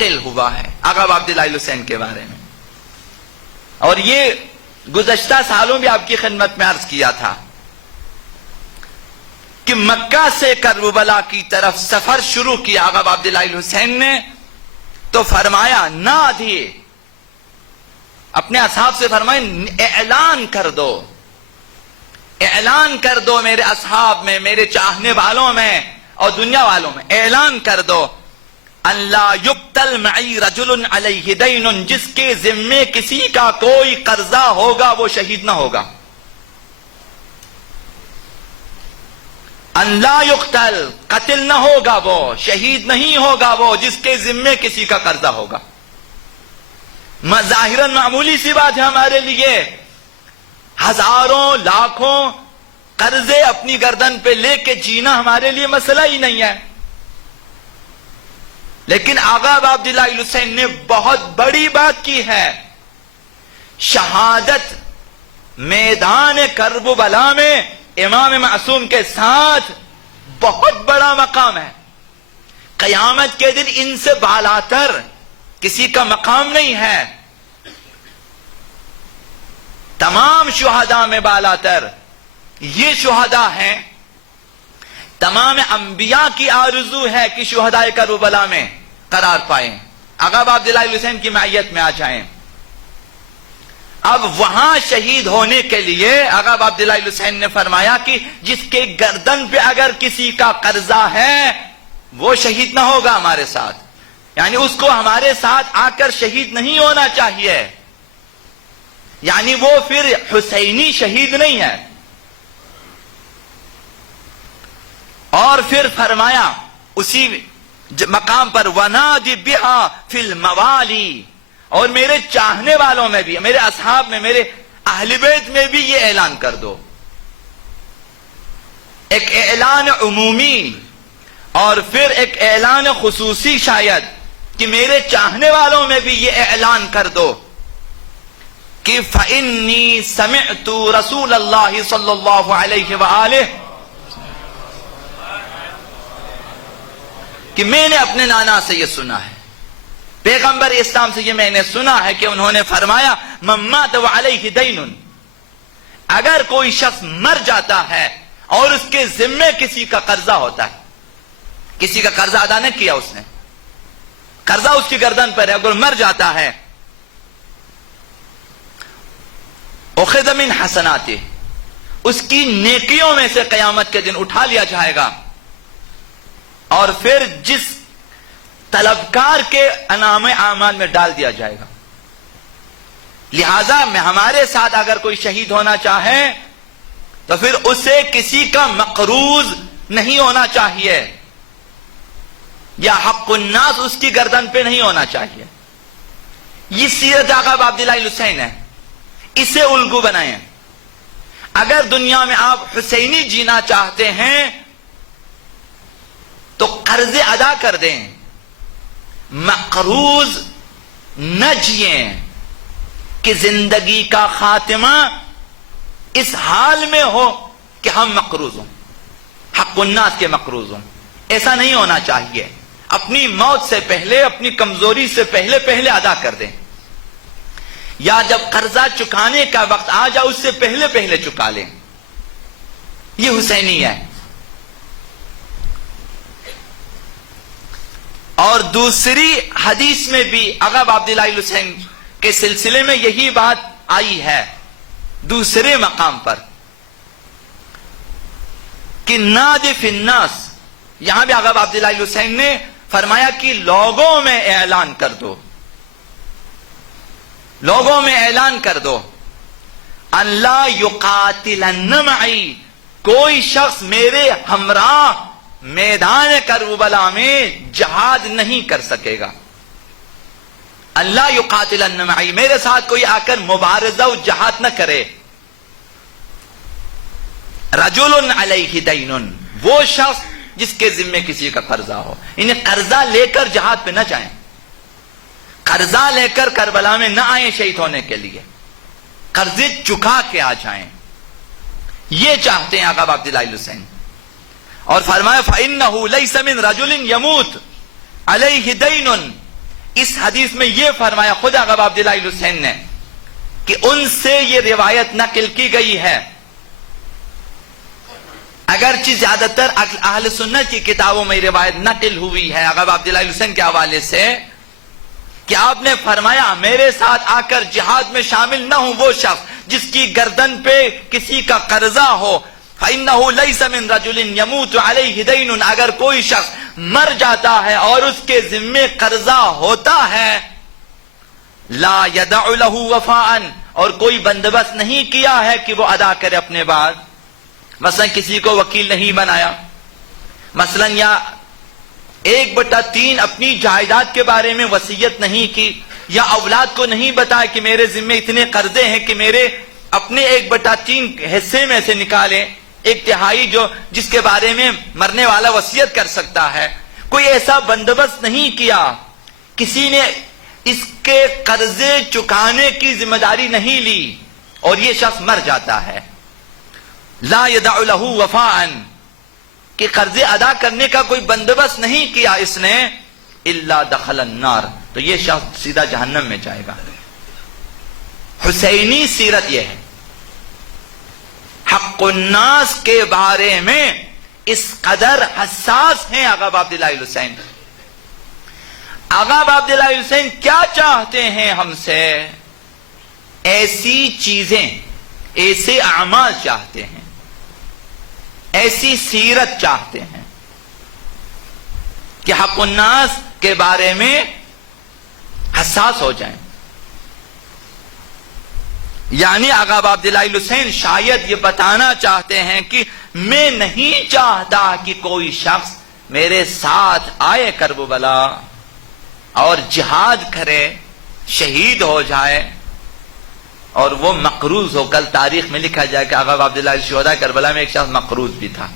ہوا ہے آقا عبداللہ حسین کے بارے میں، اور یہ گزشتہ سالوں بھی آپ کی خدمت میں عرض کیا تھا کہ مکہ سے کربلا کی طرف سفر شروع کیا آقا عبداللہ حسین نے، تو فرمایا نادی، اپنے اصحاب سے فرمایا اعلان کر دو، اعلان کر دو میرے اصحاب میں، میرے چاہنے والوں میں اور دنیا والوں میں، اعلان کر دو اللہ یقتل معی رجل علیہ دین، جس کے ذمے کسی کا کوئی قرضہ ہوگا وہ شہید نہ ہوگا۔ اللہ یقتل، قتل نہ ہوگا وہ، شہید نہیں ہوگا وہ جس کے ذمے کسی کا قرضہ ہوگا۔ ظاہراً معمولی سی بات ہے ہمارے لیے، ہزاروں لاکھوں قرضے اپنی گردن پہ لے کے جینا ہمارے لیے مسئلہ ہی نہیں ہے، لیکن آقا عبداللہ حسین نے بہت بڑی بات کی ہے۔ شہادت میدان کربلا میں امام معصوم کے ساتھ بہت بڑا مقام ہے، قیامت کے دن ان سے بالاتر کسی کا مقام نہیں ہے، تمام شہداء میں بالاتر یہ شہداء ہیں۔ تمام انبیاء کی آرزو ہے کہ شہداء کربلا میں قرار پائیں، آقا عبداللہ حسین کی معیت میں آ جائیں۔ اب وہاں شہید ہونے کے لیے آقا عبداللہ حسین نے فرمایا کہ جس کے گردن پہ اگر کسی کا قرضہ ہے وہ شہید نہ ہوگا ہمارے ساتھ، یعنی اس کو ہمارے ساتھ آ کر شہید نہیں ہونا چاہیے، یعنی وہ پھر حسینی شہید نہیں ہے۔ اور پھر فرمایا اسی مقام پر وَنَادِ بِهَا فِي الْمَوَالِي، اور میرے چاہنے والوں میں بھی، میرے اصحاب میں، میرے اہل بیت میں بھی یہ اعلان کر دو، ایک اعلان عمومی اور پھر ایک اعلان خصوصی شاید، کہ میرے چاہنے والوں میں بھی یہ اعلان کر دو کہ فَإِنِّي سَمِعْتُ رَسُولَ اللَّهِ صلی اللہ علیہ وآلہ، کہ میں نے اپنے نانا سے یہ سنا ہے، پیغمبر اسلام سے یہ میں نے سنا ہے کہ انہوں نے فرمایا من مات وعلیہ دین، اگر کوئی شخص مر جاتا ہے اور اس کے ذمے کسی کا قرضہ ہوتا ہے، کسی کا قرضہ ادا نہیں کیا اس نے، قرضہ اس کی گردن پر ہے، اگر مر جاتا ہے اخذ من حسناتہ، اس کی نیکیوں میں سے قیامت کے دن اٹھا لیا جائے گا، اور پھر جس طلبکار کے انعام اعمال میں ڈال دیا جائے گا۔ لہذا میں ہمارے ساتھ اگر کوئی شہید ہونا چاہے تو پھر اسے کسی کا مقروض نہیں ہونا چاہیے، یا حق الناس اس کی گردن پہ نہیں ہونا چاہیے۔ یہ سیرت آقا عبداللہ حسین ہے، اسے الگو بنائیں۔ اگر دنیا میں آپ حسینی جینا چاہتے ہیں تو قرض ادا کر دیں، مقروض نہ جئیں کہ زندگی کا خاتمہ اس حال میں ہو کہ ہم مقروض ہوں، حق الناس کے مقروض ہوں، ایسا نہیں ہونا چاہیے۔ اپنی موت سے پہلے، اپنی کمزوری سے پہلے ادا کر دیں، یا جب قرضہ چکانے کا وقت آ جائے اس سے پہلے چکا لیں، یہ حسینی ہے۔ اور دوسری حدیث میں بھی آقا عبداللہ حسین کے سلسلے میں یہی بات آئی ہے دوسرے مقام پر کہ نادی فی الناس، یہاں بھی آقا عبداللہ حسین نے فرمایا کہ لوگوں میں اعلان کر دو، لوگوں میں اعلان کر دو ان لا یقاتلن معی، کوئی شخص میرے ہمراہ میدان کربلا میں جہاد نہیں کر سکے گا۔ اللہ یقاتلن معی، میرے ساتھ کوئی آ کر مبارزہ و جہاد نہ کرے۔ رجل علیہ دین، وہ شخص جس کے ذمے کسی کا قرضہ ہو، انہیں قرضہ لے کر جہاد پہ نہ جائیں، قرضہ لے کر کربلا میں نہ آئیں شہید ہونے کے لیے، قرضے چکا کے آ جائیں، یہ چاہتے ہیں آقا عبداللہ حسین۔ اور فرمایا فَإِنَّهُ لَيْسَ مِن رَجُلٍ يَمُوتُ عَلَيْهِ دَيْنٌ اس حدیث میں یہ فرمایا خود آقا عبداللہ الحسین نے کہ ان سے یہ روایت نقل کی گئی ہے، اگرچہ زیادہ تر اہل سنت کی کتابوں میں روایت نقل ہوئی ہے آقا عبداللہ الحسین کے حوالے سے کہ آپ نے فرمایا میرے ساتھ آ کر جہاد میں شامل نہ ہوں وہ شخص جس کی گردن پہ کسی کا قرضہ ہو، فَإِنَّهُ لَيْسَ مِن رَجُلٍ يَمُوتُ عَلَيْهِ دَيْنٌ، اگر کوئی شخص مر جاتا ہے اور اس کے ذمے قرضہ ہوتا ہے، لا يَدَعُ لَهُ وَفَاءً، اور کوئی بندوبست نہیں کیا ہے کہ وہ ادا کرے اپنے بعد، مثلا کسی کو وکیل نہیں بنایا، مثلا یا 1/3 اپنی جائیداد کے بارے میں وصیت نہیں کی، یا اولاد کو نہیں بتایا کہ میرے ذمے اتنے قرضے ہیں کہ میرے اپنے 1/3 حصے میں سے نکالیں، 1/3 جس کے بارے میں مرنے والا وصیت کر سکتا ہے، کوئی ایسا بندوبست نہیں کیا، کسی نے اس کے قرضے چکانے کی ذمہ داری نہیں لی اور یہ شخص مر جاتا ہے، لا يدع له وفاءً، کہ قرضے ادا کرنے کا کوئی بندوبست نہیں کیا اس نے، الا دخل النار، تو یہ شخص سیدھا جہنم میں جائے گا۔ حسینی سیرت یہ ہے، حق الناس کے بارے میں اس قدر حساس ہیں آقا عبداللہ الحسین۔ آقا عبداللہ الحسین کیا چاہتے ہیں ہم سے؟ ایسی چیزیں، ایسے اعمال چاہتے ہیں، ایسی سیرت چاہتے ہیں کہ حق الناس کے بارے میں حساس ہو جائیں۔ یعنی آقا عبداللہ الحسین شاید یہ بتانا چاہتے ہیں کہ میں نہیں چاہتا کہ کوئی شخص میرے ساتھ آئے کربلا اور جہاد کرے، شہید ہو جائے اور وہ مقروض ہو، کل تاریخ میں لکھا جائے کہ آقا عبداللہ شہداء کربلا میں ایک شخص مقروض بھی تھا۔